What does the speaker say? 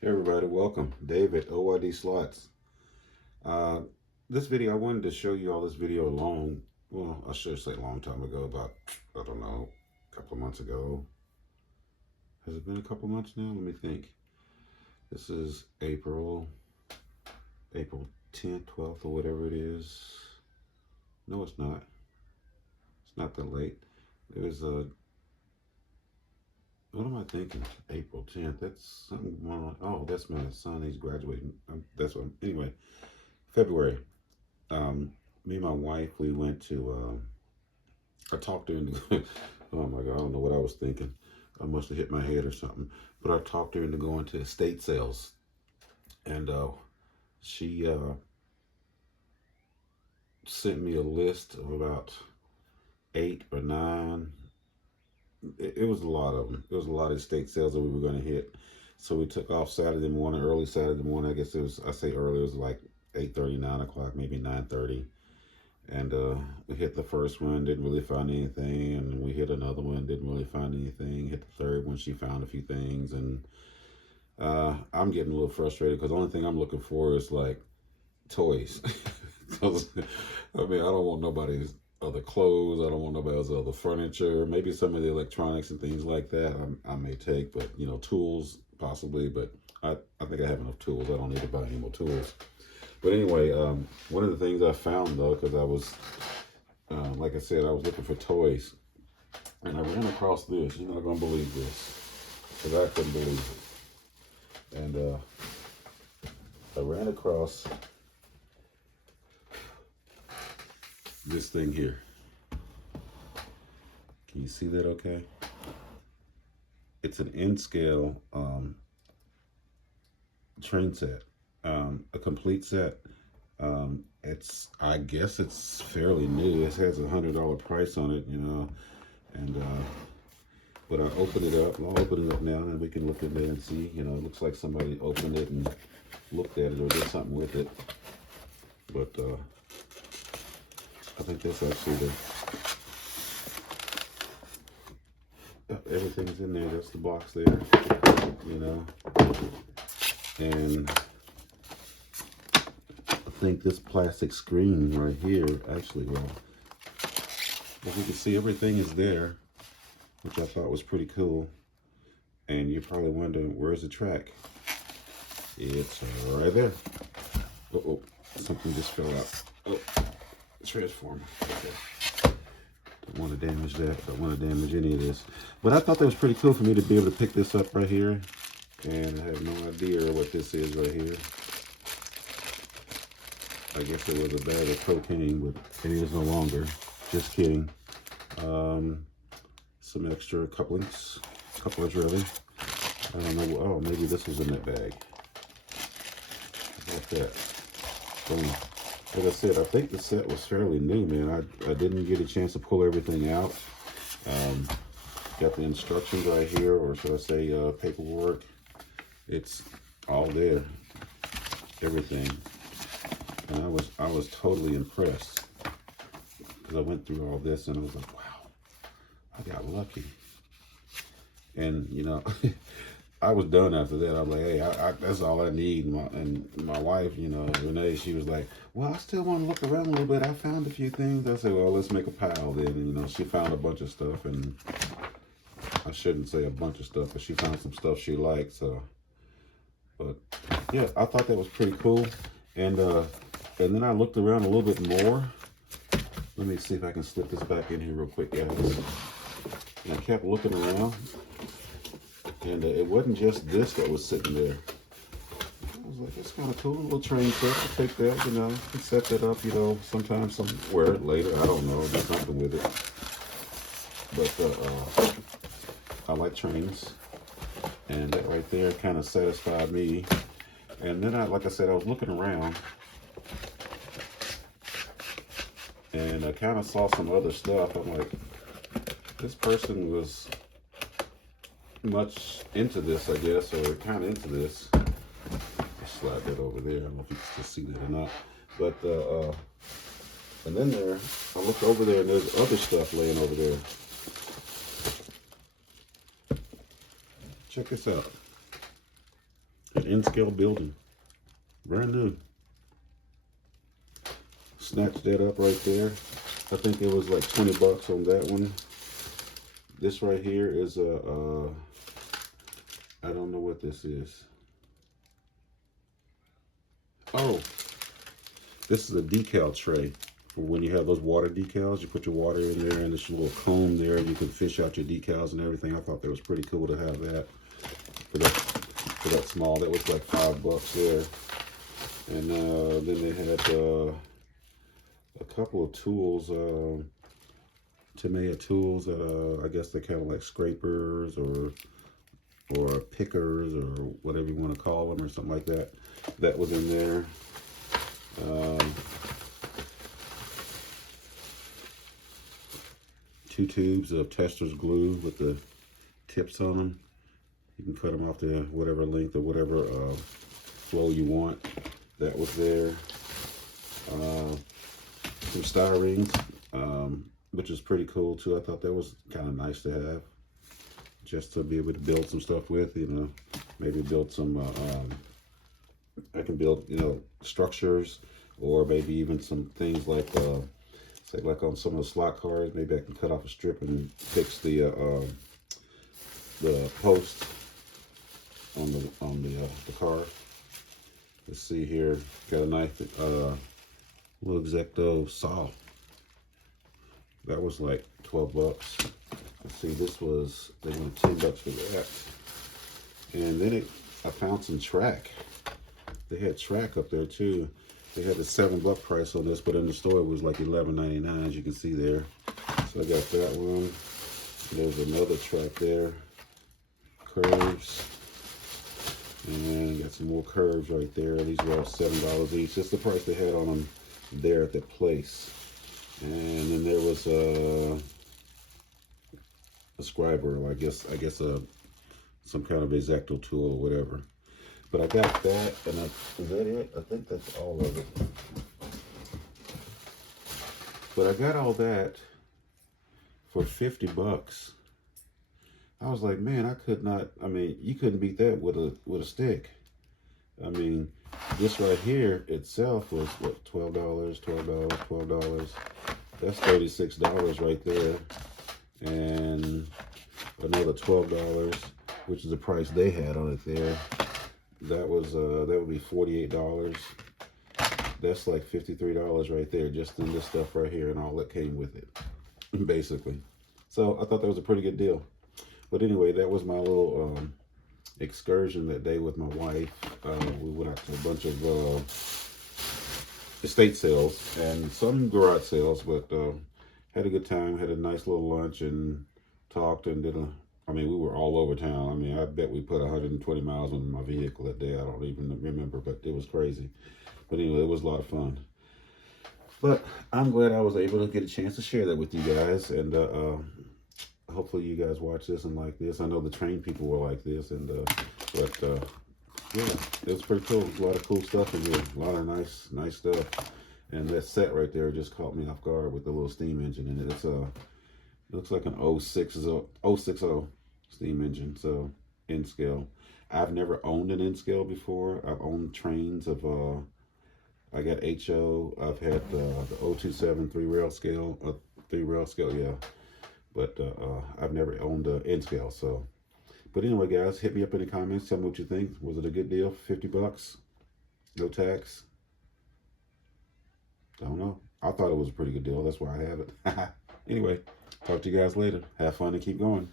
Hey everybody, welcome. Dave at OYD Slots. Uh, this video, I wanted to show you all this video well, I should say a long time ago, about, I don't know, a couple of months ago. Has it been a couple of months now? Let me think. This is April 10th, 12th, or whatever it is. No, it's not. It's not that late. It was, what am I thinking? April 10th. That's something going on. Oh, that's my son. He's graduating. Anyway, February. Me and my wife, we went to, I talked her into, oh my God, I don't know what I was thinking. I must have hit my head or something. But I talked her into going to estate sales. And she sent me a list of about 8 or 9. It was a lot of them. It was a lot of estate sales that we were going to hit. So we took off Saturday morning, early Saturday morning. I guess it was, I say early, it was like 8:30, 9 o'clock, maybe 9:30. And we hit the first one, didn't really find anything. And we hit another one, didn't really find anything. Hit the third one, she found a few things. And I'm getting a little frustrated because the only thing I'm looking for is like toys. 'Cause, I mean, I don't want nobody's other clothes. I don't want nobody's other furniture. Maybe some of the electronics and things like that I may take, but tools possibly. But I think I have enough tools. I don't need to buy any more tools. But anyway, one of the things I found though, because I was, like I said, I was looking for toys, and I ran across this. You're not gonna believe this, because I couldn't believe it. And I ran across this thing here. Can you see that? Okay. It's an N-scale train set, a complete set. I guess it's fairly new. It has $100 price on it, and but I opened it up. I'll open it up now, and we can look in there and see. It looks like somebody opened it and looked at it or did something with it. But I think that's actually everything's in there. That's the box there, and I think this plastic screen right here, actually, well, as you can see, everything is there, which I thought was pretty cool. And you're probably wondering, where's the track? It's right there. Oh, something just fell out. Oh, transformer. Okay. Don't want to damage that. Don't want to damage any of this. But I thought that was pretty cool for me to be able to pick this up right here. And I have no idea what this is right here. I guess it was a bag of cocaine, but it is no longer. Just kidding. Some extra couplings really. I don't know. Oh, maybe this was in that bag. How about that? Boom. Like I said, I think the set was fairly new, man. I didn't get a chance to pull everything out. Got the instructions right here, or should I say paperwork. It's all there, everything. And I was totally impressed, because I went through all this and I was like, wow, I got lucky. And I was done after that. I was like, hey, that's all I need. And my wife, Renee, she was like, well, I still want to look around a little bit. I found a few things. I said, well, let's make a pile then. And, she found a bunch of stuff. And I shouldn't say a bunch of stuff, but she found some stuff she liked. So, but yeah, I thought that was pretty cool. And then I looked around a little bit more. Let me see if I can slip this back in here real quick, guys. And I kept looking around. And it wasn't just this that was sitting there. I was like, that's kind of cool. A little train set. I'll take that, and set that up, sometime, wear it later. I don't know. Do something with it. But I like trains. And that right there kind of satisfied me. And then, like I said, I was looking around. And I kind of saw some other stuff. I'm like, this person was much into this, I guess, or kind of into this. I'll slide that over there. I don't know if you can see that or not. But, and then I looked over there and there's other stuff laying over there. Check this out. An N-scale building. Brand new. Snatched that up right there. I think it was like 20 bucks on that one. This right here is a, I don't know what this is. Oh, this is a decal tray. For when you have those water decals, you put your water in there and this little comb there, you can fish out your decals and everything. I thought that was pretty cool to have that for that small. That was like $5 there. And then they had a couple of tools, Tamiya tools that I guess they're kind of like scrapers or pickers or whatever you want to call them or something like that. That was in there. Two tubes of Testor's glue with the tips on them. You can cut them off to whatever length or whatever flow you want. That was there. Some styrings, which is pretty cool too. I thought that was kind of nice to have, just to be able to build some stuff with. You know, maybe build some. I can build, you know, structures, or maybe even some things like, say, like on some of the slot cars. Maybe I can cut off a strip and fix the post on the car. Let's see here. Got a nice little X-Acto saw. That was like 12 bucks. Let's see, this was, they went 10 bucks for that. And then I found some track. They had track up there too. They had the $7 price on this, but in the store it was like $11.99, as you can see there. So I got that one. There's another track there. Curves. And got some more curves right there. These were all $7 each. That's the price they had on them there at the place. And then there was a scriber, I guess some kind of X-Acto tool or whatever. But I got that, and is that it? I think that's all of it. But I got all that for 50 bucks. I was like, man, I could not. I mean, you couldn't beat that with a stick. I mean, this right here itself was what, $12. That's $36 right there, and another $12, which is the price they had on it there. That was that would be $48. That's like $53 right there, just in this stuff right here and all that came with it, basically. So I thought that was a pretty good deal. But anyway, that was my little excursion that day with my wife. We went out to a bunch of estate sales and some garage sales, but had a good time, had a nice little lunch and talked and I mean, we were all over town. I mean, I bet we put 120 miles on my vehicle that day. I don't even remember, but it was crazy. But anyway, it was a lot of fun. But I'm glad I was able to get a chance to share that with you guys. And hopefully you guys watch this and like this. I know the train people were like this. And yeah, it was pretty cool. A lot of cool stuff in here. A lot of nice stuff. And that set right there just caught me off guard with the little steam engine in it. It's it looks like an 060 steam engine, so N-scale. I've never owned an N-scale before. I've owned trains of I got HO. I've had the 027 three-rail scale, yeah. But I've never owned an N-scale. So, but anyway, guys, hit me up in the comments. Tell me what you think. Was it a good deal? 50 bucks, no tax. I don't know. I thought it was a pretty good deal. That's why I have it. Anyway, talk to you guys later. Have fun and keep going.